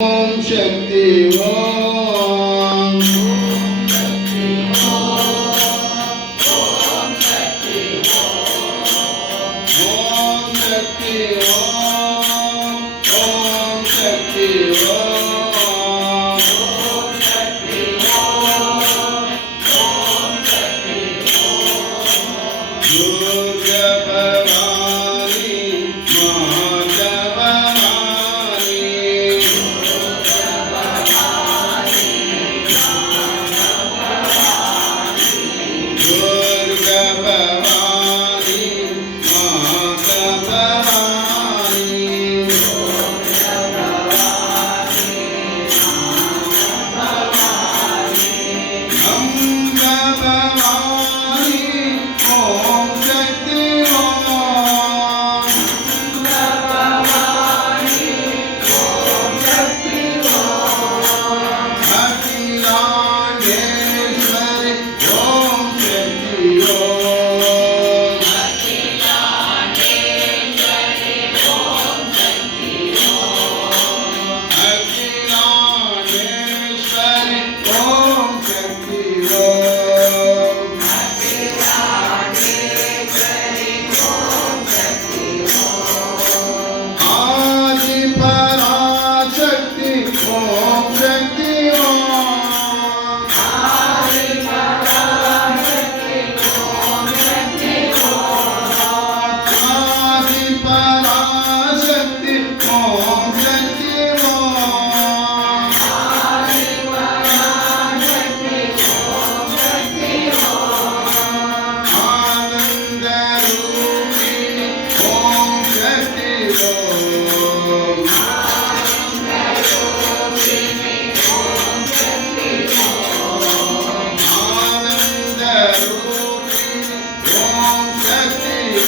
ओम शक्ति ओम शक्ति ओम शक्ति ओम शक्ति ओम शक्ति दुर्गा भवानी माता भवानी दुर्गा भवानी माता भवानी अम्बा भवानी ओम शक्ति ओम अखिलांडेश्वरी ओम शक्ति ओम अखिलांडेश्वरी ओम शक्ति ओम आदि पराशक्ति ओम शक्ति ओम आदि पराशक्ति ओम शक्ति ओम आनंद रूपिणी ओम शक्ति ओम आनंद रूपिणी ओम शक्ति ओम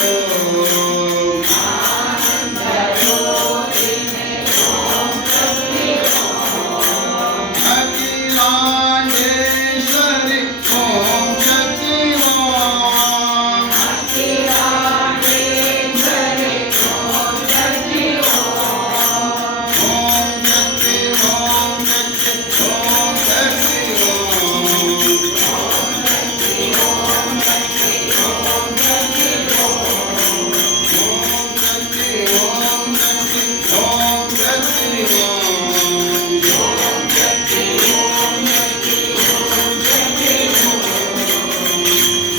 अखिलांडेश्वरी ओम शक्ति ओम ओम शक्ति ओम शक्ति ओम शक्ति ओम शक्ति ओम शक्ति ओम शक्ति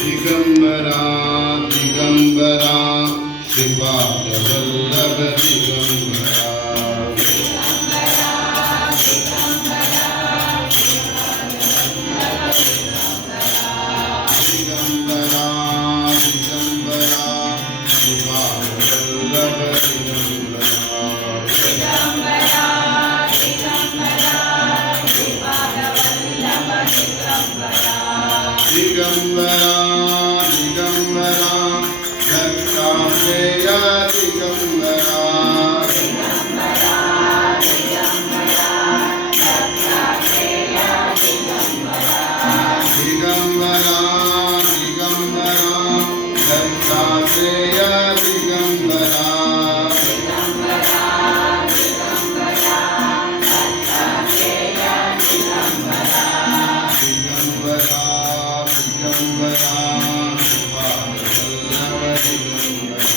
दिगंबरा दिगंबरा श्रीपाद वल्लभ दिगंबरा दिगंबरा दिगंबरा श्रीपाद वल्लभ दिगंबरा दिगंबरा दिगंबरा दत्तात्रेय दिगंबरा दिगंबरा दिगंबरा दत्तात्रेय दिगंबरा दिगंबरा दिगंबरा श्रीपाद वल्लभ दिगंबरा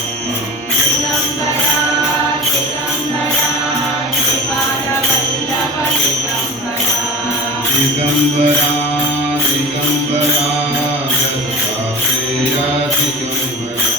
दिगंबरा दिगंबरा दत्तात्रेय दिगंबरा